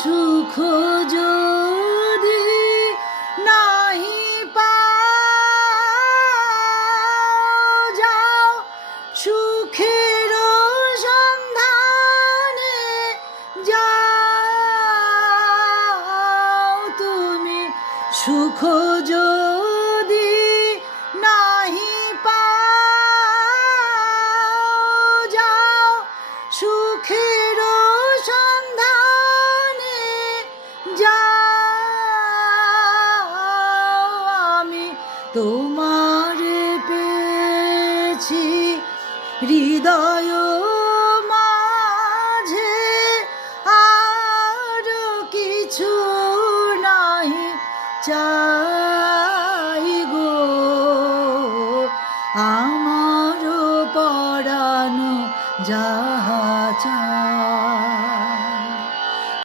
সুখ যদি নাহি পাও, যাও সুখের সন্ধানে যাও তুমি। সুখ যদি নাহি পাও, যাও সুখের সন্ধানে যাও। আমি তোমারে পেয়েছি হৃদয় মাঝে, আর কিছু নাহি চাই।